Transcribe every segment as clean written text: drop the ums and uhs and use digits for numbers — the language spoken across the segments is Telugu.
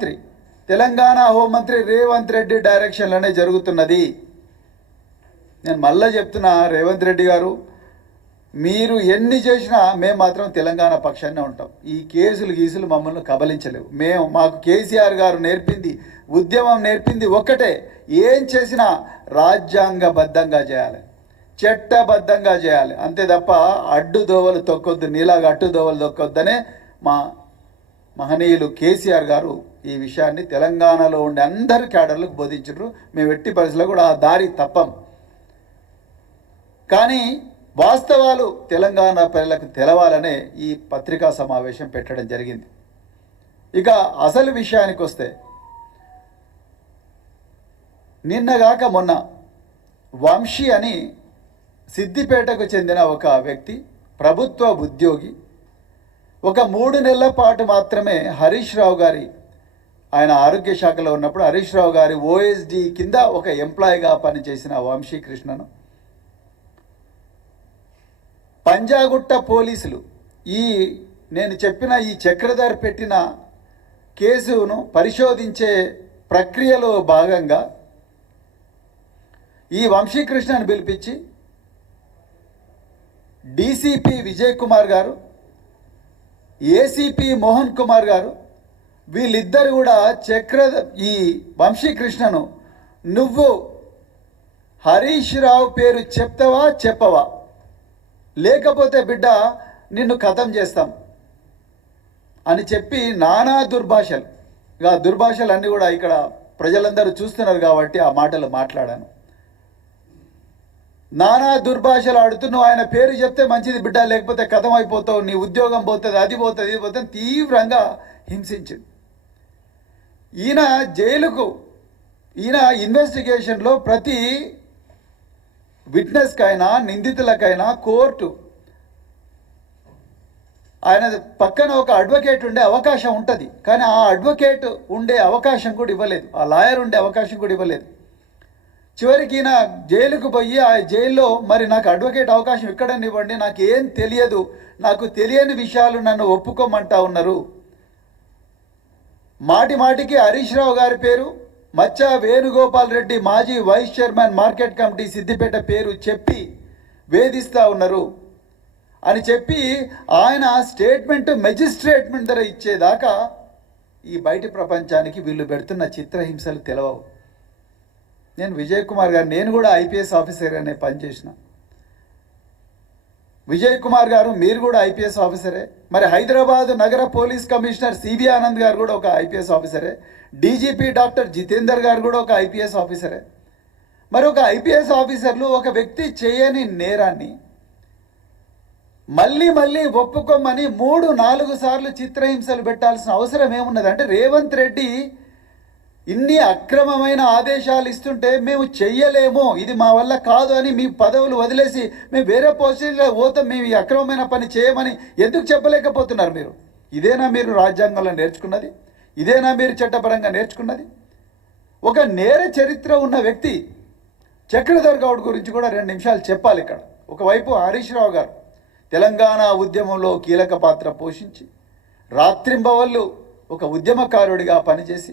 హోంమంత్రి తెలంగాణ హోంమంత్రి రేవంత్ రెడ్డి డైరెక్షన్లోనే జరుగుతున్నది. నేను మళ్ళీ చెప్తున్నా, రేవంత్ రెడ్డి గారు మీరు ఎన్ని చేసినా మేము మాత్రం తెలంగాణ పక్షాన్నే ఉంటాం. ఈ కేసులు మమ్మల్ని కబలించలేవు. మాకు కేసీఆర్ గారు నేర్పింది, ఉద్యమం నేర్పింది ఒక్కటే, ఏం చేసినా రాజ్యాంగబద్ధంగా చేయాలి, చట్టబద్ధంగా చేయాలి, అంతే తప్ప అడ్డు దోవలు తొక్కొద్దు, నీలాగా అడ్డు దోవలు తొక్కొద్దనే మా మహనీయులు కేసీఆర్ గారు ఈ విషయాన్ని తెలంగాణలో ఉండే అందరు క్యాడర్లకు బోధించారు. మేము ఎట్టి పరిస్థితుల్లో కూడా ఆ దారి తప్పం. కానీ వాస్తవాలు తెలంగాణ ప్రజలకు తెలవాలనే ఈ పత్రికా సమావేశం పెట్టడం జరిగింది. ఇక అసలు విషయానికి వస్తే, నిన్నగాక మొన్న వంశీ అని సిద్దిపేటకు చెందిన ఒక వ్యక్తి, ప్రభుత్వ ఉద్యోగి, ఒక 3 నెలల పాటు మాత్రమే హరీష్ రావు గారి, ఆయన ఆరోగ్య శాఖలో ఉన్నప్పుడు హరీష్ రావు గారి ఓఎస్డి కింద ఒక ఎంప్లాయీగా పనిచేసిన వంశీకృష్ణను పంజాగుట్ట పోలీసులు నేను చెప్పిన ఈ చక్రధర్ పెట్టిన కేసును పరిశోధించే ప్రక్రియలో భాగంగా ఈ వంశీకృష్ణను పిలిపించి డీసీపీ విజయ్ కుమార్ గారు, ఏసీపీ మోహన్ కుమార్ గారు, వీళ్ళిద్దరు కూడా ఈ వంశీకృష్ణను నువ్వు హరీష్ రావు పేరు చెప్తావా చెప్పవా, లేకపోతే బిడ్డ నిన్ను ఖతం చేస్తాం అని చెప్పి నానా దుర్భాషలు, ఇక దుర్భాషలు అన్నీ కూడా ఇక్కడ ప్రజలందరూ చూస్తున్నారు కాబట్టి ఆ మాటలు మాట్లాడాను. నానా దుర్భాషలు ఆడుతూ నువ్వు ఆయన పేరు చెప్తే మంచిది బిడ్డ, లేకపోతే ఖతం అయిపోతావు, నీ ఉద్యోగం పోతుంది, అది పోతుంది, ఇది పోతుంది, తీవ్రంగా హింసించింది. ఈయన ఇన్వెస్టిగేషన్లో ప్రతి విట్నెస్కైనా నిందితులకైనా కోర్టు ఆయన పక్కన ఒక అడ్వకేట్ ఉండే అవకాశం ఉంటుంది, కానీ ఆ అడ్వకేట్ ఉండే అవకాశం కూడా ఇవ్వలేదు, ఆ లాయర్ ఉండే అవకాశం కూడా ఇవ్వలేదు. చివరికి ఈయన జైలుకు పోయి ఆ జైల్లో మరి నాకు అడ్వకేట్ అవకాశం ఎక్కడని ఇవ్వండి, నాకు ఏం తెలియదు, నాకు తెలియని విషయాలు నన్ను ఒప్పుకోమంటా ఉన్నారు. మాటికి హరీష్ రావు గారి పేరు, మచ్చా వేణుగోపాల్ రెడ్డి మాజీ vice chairman market committee Siddipet పేరు చెప్పి వేధిస్తూ ఉన్నారు అని చెప్పి ఆయన స్టేట్మెంట్ మెజిస్ట్రేట్మెంట్ ధర ఇచ్చేదాకా ఈ బయటి ప్రపంచానికి వీళ్ళు పెడుతున్న చిత్రహింసలు తెలవవు. నేను విజయ్ కుమార్ గారు, నేను కూడా ఐపీఎస్ ఆఫీసర్గానే పనిచేసిన. విజయ్ కుమార్ గారు మీరు కూడా ఐపీఎస్ ఆఫీసరే, మరి హైదరాబాద్ నగర పోలీస్ కమిషనర్ సిబి ఆనంద్ గారు కూడా ఒక ఐపీఎస్ ఆఫీసరే, డీజీపీ డాక్టర్ జితేందర్ గారు కూడా ఒక ఐపీఎస్ ఆఫీసరే. మరి ఒక ఐపీఎస్ ఆఫీసర్లు ఒక వ్యక్తి చేయని నేరాన్ని మళ్ళీ ఒప్పుకోమని 3-4 సార్లు చిత్రహింసలు పెట్టాల్సిన అవసరం ఏమున్నది? అంటే రేవంత్ రెడ్డి ఇన్ని అక్రమమైన ఆదేశాలు ఇస్తుంటే మేము చెయ్యలేము, ఇది మా వల్ల కాదు అని మీ పదవులు వదిలేసి మేము వేరే పొజిషన్లో పోతాం, మేము ఈ అక్రమమైన పని చేయమని ఎందుకు చెప్పలేకపోతున్నారు మీరు? ఇదేనా మీరు రాజ్యాంగంలో నేర్చుకున్నది? ఇదేనా మీరు చట్టపరంగా నేర్చుకున్నది? ఒక నేర చరిత్ర ఉన్న వ్యక్తి చక్రధర్ గౌడ్ గురించి కూడా 2 నిమిషాలు చెప్పాలి ఇక్కడ. ఒకవైపు హరీష్ రావు గారు తెలంగాణ ఉద్యమంలో కీలక పాత్ర పోషించి రాత్రింబవళ్ళు ఒక ఉద్యమకారుడిగా పనిచేసి,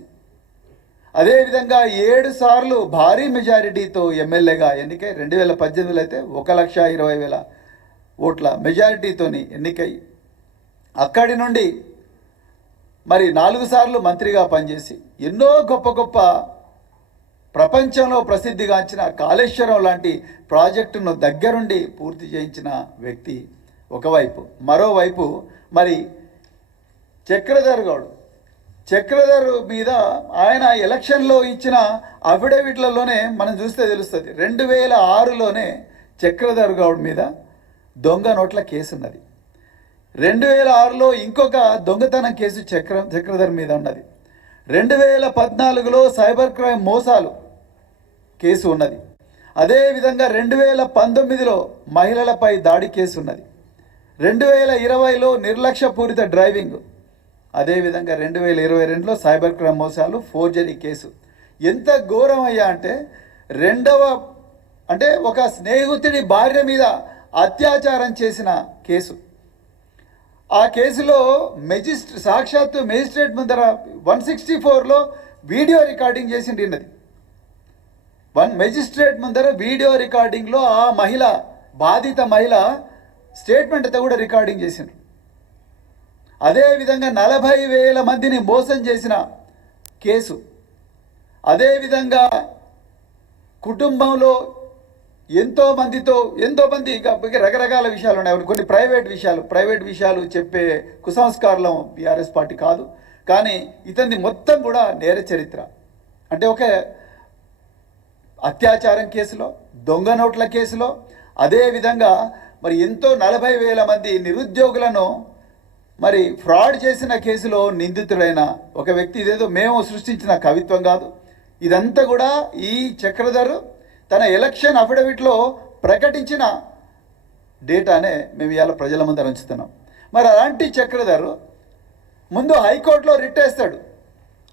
అదేవిధంగా 7 సార్లు భారీ మెజారిటీతో ఎమ్మెల్యేగా ఎన్నికై 2018లో అయితే 1,20,000 ఓట్ల మెజారిటీతోని ఎన్నికై అక్కడి నుండి మరి 4 సార్లు మంత్రిగా పనిచేసి ఎన్నో గొప్ప ప్రపంచంలో ప్రసిద్ధిగాంచిన కాళేశ్వరం లాంటి ప్రాజెక్టును దగ్గరుండి పూర్తి చేయించిన వ్యక్తి ఒకవైపు. మరోవైపు మరి చక్రధర్ మీద ఆయన ఎలక్షన్లో ఇచ్చిన అఫిడవిట్లలోనే మనం చూస్తే తెలుస్తుంది. 2006లోనే చక్రధర్ గౌడ్ మీద దొంగ నోట్ల కేసు ఉన్నది. 2006లో ఇంకొక దొంగతనం కేసు చక్రధర్ మీద ఉన్నది. 2014లో సైబర్ క్రైమ్ మోసాలు కేసు ఉన్నది. అదేవిధంగా 2019లో మహిళలపై దాడి కేసు ఉన్నది. 2020లో నిర్లక్ష్యపూరిత డ్రైవింగ్, అదేవిధంగా 2022లో సైబర్ క్రైమ్ మోసాలు, ఫోర్జరీ కేసు. ఎంత ఘోరం అయ్యా అంటే ఒక స్నేహితుడి భార్య మీద అత్యాచారం చేసిన కేసు. ఆ కేసులో సాక్షాత్తు మేజిస్ట్రేట్ ముందర 164లో వీడియో రికార్డింగ్ చేసింది ఈయనది. మెజిస్ట్రేట్ ముందర వీడియో రికార్డింగ్లో ఆ మహిళ, బాధిత మహిళ స్టేట్మెంట్ అంతా కూడా రికార్డింగ్ చేసిండ్రు. అదేవిధంగా 40,000 మందిని మోసం చేసిన కేసు, అదేవిధంగా కుటుంబంలో ఎంతో మంది రకరకాల విషయాలు ఉన్నాయి. కొన్ని ప్రైవేట్ విషయాలు చెప్పే కుసంస్కారం బీఆర్ఎస్ పార్టీ కాదు. కానీ ఇతన్ని మొత్తం కూడా నేర చరిత్ర అంటే ఒక అత్యాచారం కేసులో, దొంగ నోట్ల కేసులో, అదేవిధంగా మరి ఎంతో 40,000 మంది నిరుద్యోగులను మరి ఫ్రాడ్ చేసిన కేసులో నిందితుడైన ఒక వ్యక్తి. ఇదేదో మేము సృష్టించిన కవిత్వం కాదు. ఇదంతా కూడా ఈ చక్రధర్ తన ఎలక్షన్ అఫిడవిట్లో ప్రకటించిన డేటానే మేము ఇవాళ ప్రజల ముందర ఉంచుతున్నాం. మరి అలాంటి చక్రధర్ ముందు హైకోర్టులో రిట్ వేస్తాడు,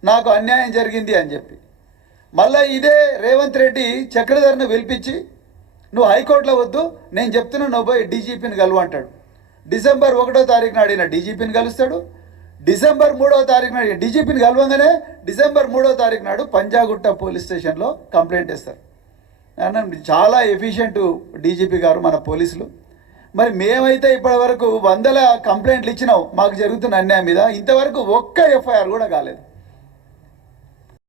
నాకు అన్యాయం జరిగింది అని చెప్పి. మళ్ళీ ఇదే రేవంత్ రెడ్డి చక్రధర్ను పిలిపించి, నువ్వు హైకోర్టులో వద్దు, నేను చెప్తున్నా, నువ్వు పోయి డీజీపీని కలువు అంటాడు. డిసెంబర్ 1వ తారీఖు నాడిన డీజీపీని కలుస్తాడు. డిసెంబర్ 3వ తారీఖు నాడు డీజీపీని కలవంగానే డిసెంబర్ 3వ తారీఖు నాడు పంజాగుట్ట పోలీస్ స్టేషన్లో కంప్లైంట్ ఇస్తారు. చాలా ఎఫిషియెంట్ డీజీపీ గారు మన పోలీసులు. మరి మేమైతే ఇప్పటి వరకు 100 కంప్లైంట్లు ఇచ్చినాం మాకు జరుగుతున్న అన్యాయం మీద, ఇంతవరకు ఒక్క ఎఫ్ఐఆర్ కూడా కాలేదు.